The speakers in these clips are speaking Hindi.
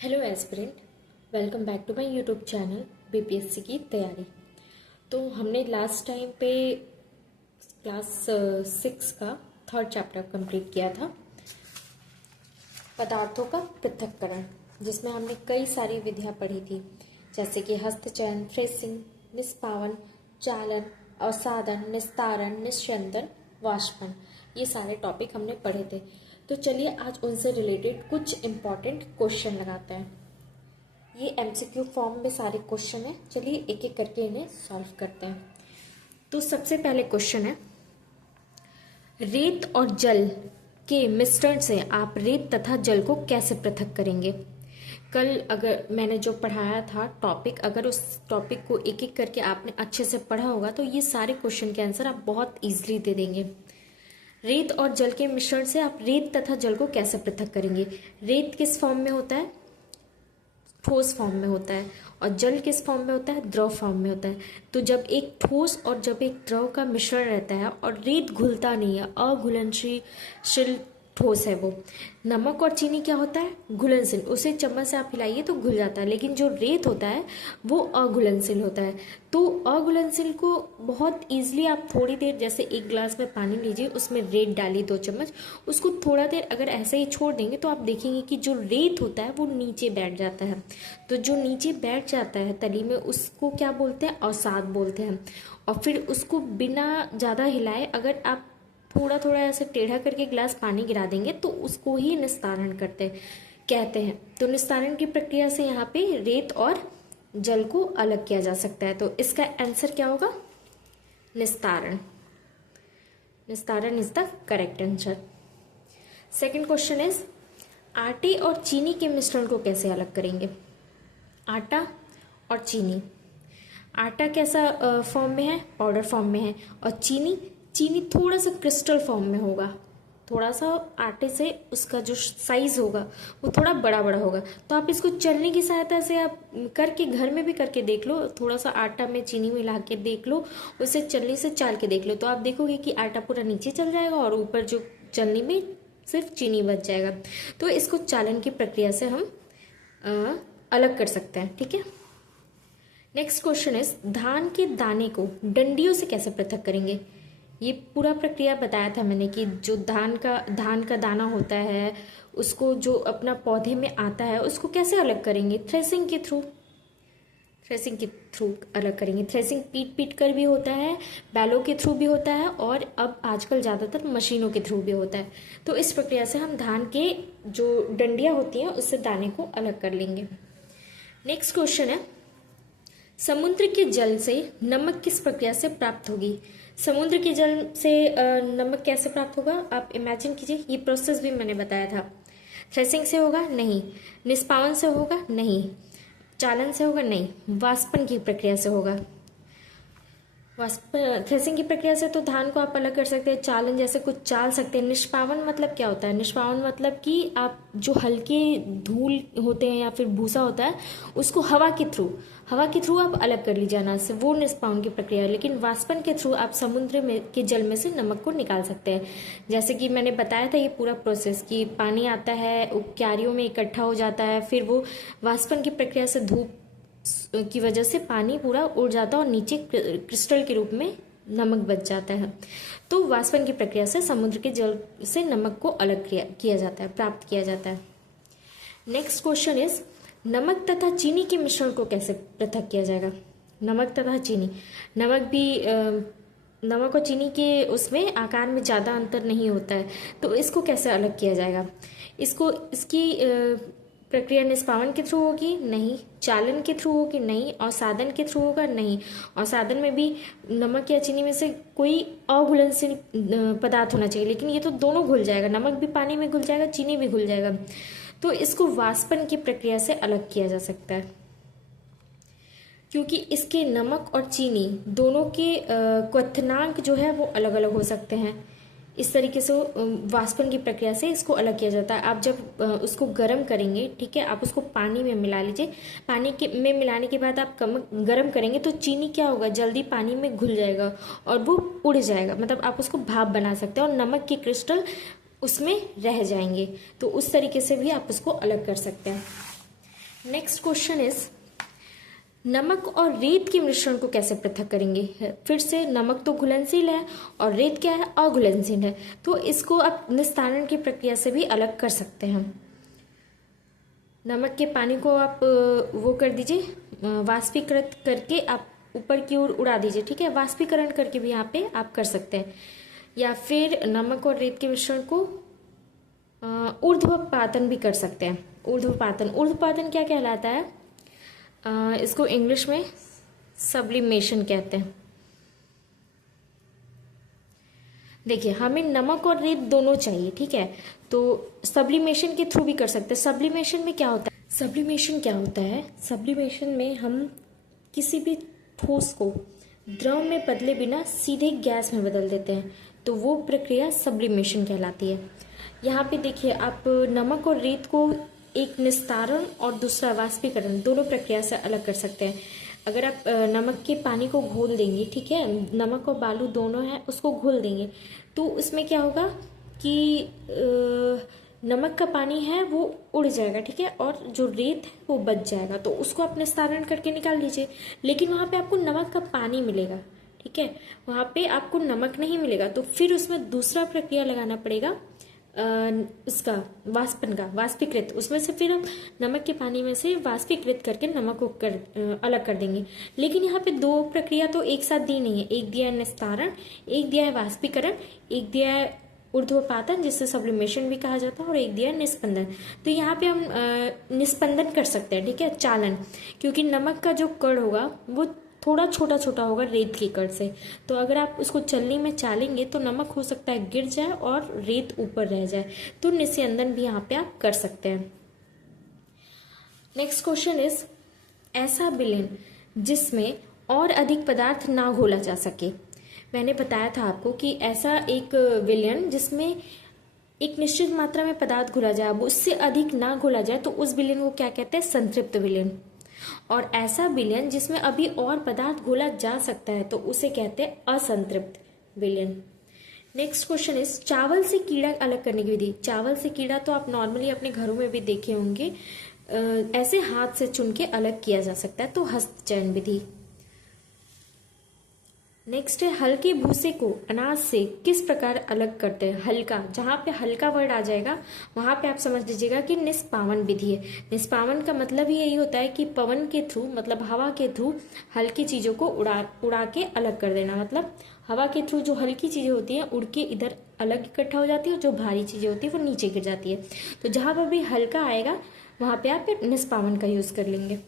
Hello aspirant, welcome back to my YouTube channel BPSC की तैयारी। तो हमने लास्ट टाइम पे क्लास 6 का थर्ड चैप्टर कंप्लीट किया था, पदार्थों का पृथक्करण, जिसमें हमने कई सारी विधियां पढ़ी थी, जैसे कि हस्तचयन, फ्रेसिंग, निष्पावन, चालन, अवसादन, निस्तारण, निस्यंदन, वाष्पन। ये सारे टॉपिक हमने पढ़े थे। तो चलिए आज उनसे रिलेटेड कुछ इम्पॉर्टेंट क्वेश्चन लगाते हैं। ये एमसीक्यू फॉर्म में सारे क्वेश्चन हैं। चलिए एक एक करके इन्हें सॉल्व करते हैं। तो सबसे पहले क्वेश्चन है, रेत और जल के मिश्रण से आप रेत तथा जल को कैसे पृथक करेंगे। कल अगर मैंने जो पढ़ाया था टॉपिक, अगर उस टॉपिक को एक एक करके आपने अच्छे से पढ़ा होगा तो ये सारे क्वेश्चन के आंसर आप बहुत इजीली दे देंगे। रेत और जल के मिश्रण से आप रेत तथा जल को कैसे पृथक करेंगे। रेत किस फॉर्म में होता है? ठोस फॉर्म में होता है। और जल किस फॉर्म में होता है? द्रव फॉर्म में होता है। तो जब एक ठोस और जब एक द्रव का मिश्रण रहता है और रेत घुलता नहीं है, अघुलनशील ठोस है वो। नमक और चीनी क्या होता है? घुलनशील। उसे चम्मच से आप हिलाइए तो घुल जाता है, लेकिन जो रेत होता है वो अघुलनशील होता है। तो अघुलनशील को बहुत ईजिली आप थोड़ी देर, जैसे एक गिलास में पानी लीजिए, उसमें रेत डालिए 2 चम्मच, उसको थोड़ा देर अगर ऐसे ही छोड़ देंगे तो आप देखेंगे कि जो रेत होता है वो नीचे बैठ जाता है। तो जो नीचे बैठ जाता है तली में, उसको क्या बोलते हैं? अवसाद बोलते हैं। और फिर उसको बिना ज़्यादा हिलाए अगर आप थोड़ा थोड़ा ऐसे टेढ़ा करके गिलास पानी गिरा देंगे तो उसको ही निस्तारण कहते हैं। तो निस्तारण की प्रक्रिया से यहाँ पे रेत और जल को अलग किया जा सकता है। तो इसका आंसर क्या होगा? निस्तारण। निस्तारण is the correct answer. Second question is, आटे और चीनी के मिश्रण को कैसे अलग करेंगे। आटा और चीनी, आटा कैसा फॉर्म में है? पाउडर फॉर्म में है। और चीनी थोड़ा सा क्रिस्टल फॉर्म में होगा। थोड़ा सा आटे से उसका जो साइज होगा वो थोड़ा बड़ा बड़ा होगा। तो आप इसको चलने की सहायता से आप करके घर में भी करके देख लो। थोड़ा सा आटा में चीनी मिला के देख लो, उसे चलनी से चाल के देख लो, तो आप देखोगे कि आटा पूरा नीचे चल जाएगा और ऊपर जो चलनी में सिर्फ चीनी बच जाएगा। तो इसको चालन की प्रक्रिया से हम अलग कर सकते हैं। ठीक है। नेक्स्ट क्वेश्चन इज, धान के दाने को डंडियों से कैसे पृथक करेंगे। ये पूरा प्रक्रिया बताया था मैंने कि जो धान का दाना होता है, उसको जो अपना पौधे में आता है उसको कैसे अलग करेंगे। थ्रेसिंग के थ्रू अलग करेंगे। थ्रेसिंग पीट कर भी होता है, बैलों के थ्रू भी होता है, और अब आजकल ज़्यादातर मशीनों के थ्रू भी होता है। तो इस प्रक्रिया से हम धान के जो डंडियाँ होती हैं उससे दाने को अलग कर लेंगे। नेक्स्ट क्वेश्चन है, समुद्र के जल से नमक किस प्रक्रिया से प्राप्त होगी। समुद्र के जल से नमक कैसे प्राप्त होगा? आप इमेजिन कीजिए, ये प्रोसेस भी मैंने बताया था। थ्रेसिंग से होगा? नहीं। निष्पावन से होगा? नहीं। चालन से होगा? नहीं। वाष्पन की प्रक्रिया से होगा। थ्रेसिंग की प्रक्रिया से तो धान को आप अलग कर सकते हैं, चालन जैसे कुछ चाल सकते हैं। निष्पावन मतलब क्या होता है? निष्पावन मतलब कि आप जो हल्के धूल होते हैं या फिर भूसा होता है उसको हवा के थ्रू आप अलग कर लीजिए अनाज से, वो निष्पावन की प्रक्रिया है। लेकिन वाष्पन के थ्रू आप समुद्र में के जल में से नमक को निकाल सकते हैं। जैसे कि मैंने बताया था ये पूरा प्रोसेस कि पानी आता है, क्यारियों में इकट्ठा हो जाता है, फिर वो वाष्पन की प्रक्रिया से धूप की वजह से पानी पूरा उड़ जाता है और नीचे क्रिस्टल के रूप में नमक बच जाता है। तो वाष्पन की प्रक्रिया से समुद्र के जल से नमक को अलग किया जाता है, प्राप्त किया जाता है। नेक्स्ट क्वेश्चन इज, नमक तथा चीनी के मिश्रण को कैसे पृथक किया जाएगा। नमक तथा चीनी, नमक और चीनी के उसमें आकार में ज़्यादा अंतर नहीं होता है, तो इसको कैसे अलग किया जाएगा। इसकी प्रक्रिया निष्पावन के थ्रू होगी? नहीं। चालन के थ्रू होगी? नहीं। और साधन के थ्रू होगा? नहीं। और साधन में भी नमक या चीनी में से कोई अघुलनशील पदार्थ होना चाहिए, लेकिन ये तो दोनों घुल जाएगा, नमक भी पानी में घुल जाएगा, चीनी भी घुल जाएगा। तो इसको वाष्पन की प्रक्रिया से अलग किया जा सकता है, क्योंकि इसके नमक और चीनी दोनों के क्वथनांक जो है वो अलग अलग हो सकते हैं। इस तरीके से वाष्पन की प्रक्रिया से इसको अलग किया जाता है। आप जब उसको गर्म करेंगे, ठीक है, आप उसको पानी में मिला लीजिए। में मिलाने के बाद आप गर्म करेंगे तो चीनी क्या होगा, जल्दी पानी में घुल जाएगा और वो उड़ जाएगा, मतलब आप उसको भाप बना सकते हैं और नमक के क्रिस्टल उसमें रह जाएंगे। तो उस तरीके से भी आप उसको अलग कर सकते हैं। नेक्स्ट क्वेश्चन इज नमक और रेत के मिश्रण को कैसे पृथक करेंगे। फिर से नमक तो घुलनशील है और रेत क्या है, अघुलनशील है, तो इसको आप निस्तारण की प्रक्रिया से भी अलग कर सकते हैं। नमक के पानी को आप वो कर दीजिए, वाष्पीकृत करके आप ऊपर की ओर उड़ा दीजिए, ठीक है, वाष्पीकरण करके भी यहाँ पे आप कर सकते हैं। या फिर नमक और रेत के मिश्रण को ऊर्ध्वपातन भी कर सकते हैं। ऊर्ध्वपातन क्या कहलाता है, इसको इंग्लिश में सब्लिमेशन कहते हैं। देखिए हमें नमक और रेत दोनों चाहिए, ठीक है, तो सब्लिमेशन के थ्रू भी कर सकते हैं। सब्लिमेशन में क्या होता है, सब्लिमेशन में हम किसी भी ठोस को द्रव में बदले बिना सीधे गैस में बदल देते हैं, तो वो प्रक्रिया सब्लिमेशन कहलाती है। यहाँ पे देखिए आप नमक और रेत को एक निस्तारण और दूसरा वाष्पीकरण दोनों प्रक्रिया से अलग कर सकते हैं। अगर आप नमक के पानी को घोल देंगे, ठीक है, नमक और बालू दोनों है उसको घोल देंगे, तो उसमें क्या होगा कि नमक का पानी है वो उड़ जाएगा, ठीक है, और जो रेत है वो बच जाएगा, तो उसको आप निस्तारण करके निकाल लीजिए। लेकिन वहाँ पे आपको नमक का पानी मिलेगा, ठीक है, वहाँ पे आपको नमक नहीं मिलेगा, तो फिर उसमें दूसरा प्रक्रिया लगाना पड़ेगा इसका वाष्पीकृत, उसमें से फिर हम नमक के पानी में से वाष्पीकृत करके नमक को अलग कर देंगे। लेकिन यहाँ पे दो प्रक्रिया तो एक साथ दी नहीं है, एक दिया है निस्तारण, एक दिया है वाष्पीकरण, एक दिया है ऊर्ध्वपातन जिससे सब्लिमेशन भी कहा जाता है, और एक दिया है निस्पंदन। तो यहाँ पे हम निस्पंदन कर सकते हैं, ठीक है, चालन, क्योंकि नमक का जो कण होगा वो थोड़ा छोटा छोटा होगा रेत के कण से, तो अगर आप उसको चलनी में चालेंगे तो नमक हो सकता है गिर जाए और रेत ऊपर रह जाए, तो निस्यंदन भी यहाँ पे आप कर सकते हैं। नेक्स्ट क्वेश्चन इज ऐसा विलयन जिसमें और अधिक पदार्थ ना घोला जा सके। मैंने बताया था आपको कि ऐसा एक विलयन जिसमें एक निश्चित मात्रा में पदार्थ घोला जाए, वो उससे अधिक ना घोला जाए, तो उस विलयन को क्या कहते हैं, संतृप्त विलयन। और ऐसा विलयन जिसमें अभी और पदार्थ घोला जा सकता है, तो उसे कहते हैं असंतृप्त विलयन। नेक्स्ट क्वेश्चन इज चावल से कीड़ा अलग करने की विधि। चावल से कीड़ा तो आप नॉर्मली अपने घरों में भी देखे होंगे, ऐसे हाथ से चुन के अलग किया जा सकता है, तो हस्त चयन विधि। नेक्स्ट है हल्के भूसे को अनाज से किस प्रकार अलग करते हैं। हल्का, जहाँ पे हल्का वर्ड आ जाएगा वहां पे आप समझ लीजिएगा कि निष्पावन विधि है। निष्पावन का मतलब ही यही होता है कि पवन के थ्रू, मतलब हवा के थ्रू हल्की चीजों को उड़ा के अलग कर देना। मतलब हवा के थ्रू जो हल्की चीजें होती हैं उड़ के इधर अलग इकट्ठा हो जाती है, और जो भारी चीजें होती है वो नीचे गिर जाती है। तो जहां पर भी हल्का आएगा वहां पे आप निष्पावन का यूज कर लेंगे,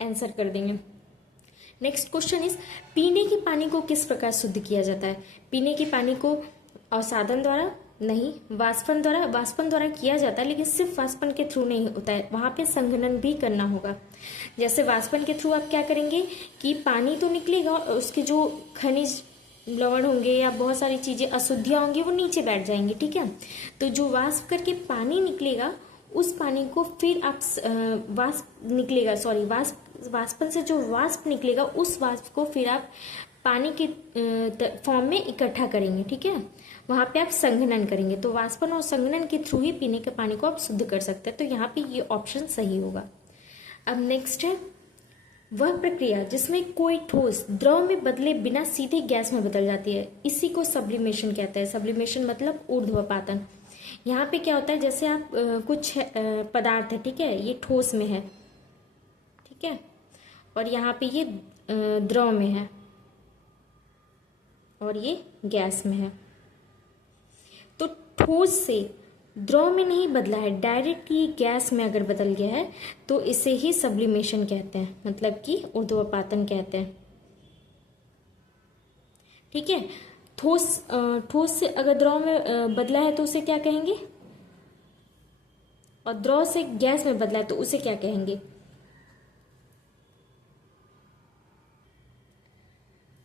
आंसर कर देंगे। नेक्स्ट क्वेश्चन इज पीने के पानी को किस प्रकार शुद्ध किया जाता है। पीने के पानी को अवसादन द्वारा नहीं, वाष्पन द्वारा किया जाता है, लेकिन सिर्फ वाष्पन के थ्रू नहीं होता है, वहां पे संघनन भी करना होगा। जैसे वाष्पन के थ्रू आप क्या करेंगे कि पानी तो निकलेगा, उसके जो खनिज लवण होंगे या बहुत सारी चीजें अशुद्धियां होंगी वो नीचे बैठ जाएंगी, ठीक है। तो जो वाष्प करके पानी निकलेगा उस पानी को फिर आप वाष्पन से जो वाष्प निकलेगा उस वाष्प को फिर आप पानी के फॉर्म में इकट्ठा करेंगे, ठीक है, वहां पे आप संघनन करेंगे। तो वाष्पन और संघनन के थ्रू ही पीने के पानी को आप शुद्ध कर सकते हैं, तो यहाँ पे ये ऑप्शन सही होगा। अब नेक्स्ट है वह प्रक्रिया जिसमें कोई ठोस द्रव में बदले बिना सीधे गैस में बदल जाती है, इसी को सब्लिमेशन कहते हैं। सब्लिमेशन मतलब ऊर्ध्वपातन। यहाँ पे क्या होता है, जैसे आप कुछ पदार्थ है, ठीक है, ये ठोस में है, ठीक है, और यहाँ पे ये द्रव में है और ये गैस में है। तो ठोस से द्रव में नहीं बदला है, डायरेक्ट ये गैस में अगर बदल गया है तो इसे ही सब्लिमेशन कहते हैं, मतलब कि ऊर्ध्वपातन कहते हैं, ठीक है। ठोस से अगर द्रव में बदला है तो उसे क्या कहेंगे, और द्रव से गैस में बदला है तो उसे क्या कहेंगे।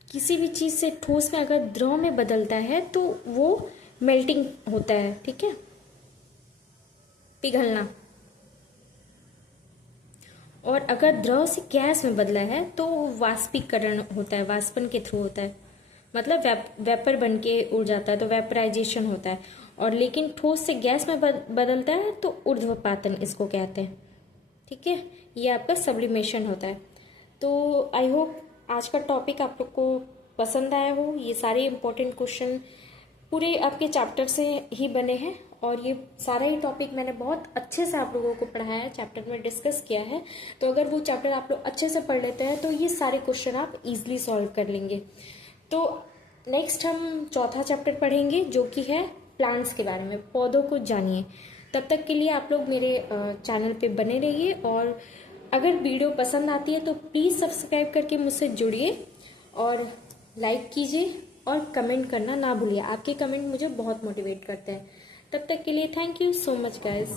किसी भी चीज से ठोस में अगर द्रव में बदलता है तो वो मेल्टिंग होता है, ठीक है, पिघलना। और अगर द्रव से गैस में बदला है तो वाष्पीकरण होता है, वाष्पन के थ्रू होता है, मतलब वेपर बन के उड़ जाता है, तो वेपराइजेशन होता है। और लेकिन ठोस से गैस में बदलता है तो ऊर्ध्वपातन इसको कहते हैं, ठीक है, ये आपका सब्लिमेशन होता है। तो आई होप आज का टॉपिक आप लोग को पसंद आया हो। ये सारे इंपॉर्टेंट क्वेश्चन पूरे आपके चैप्टर से ही बने हैं और ये सारा ही टॉपिक मैंने बहुत अच्छे से आप लोगों को पढ़ाया है, चैप्टर में डिस्कस किया है। तो अगर वो चैप्टर आप लोग अच्छे से पढ़ लेते हैं तो ये सारे क्वेश्चन आप इजीली सॉल्व कर लेंगे। तो नेक्स्ट हम चौथा चैप्टर पढ़ेंगे जो कि है प्लांट्स के बारे में, पौधों को जानिए। तब तक के लिए आप लोग मेरे चैनल पे बने रहिए और अगर वीडियो पसंद आती है तो प्लीज़ सब्सक्राइब करके मुझसे जुड़िए और लाइक कीजिए और कमेंट करना ना भूलिए। आपके कमेंट मुझे बहुत मोटिवेट करते हैं। तब तक के लिए thank you so much guys.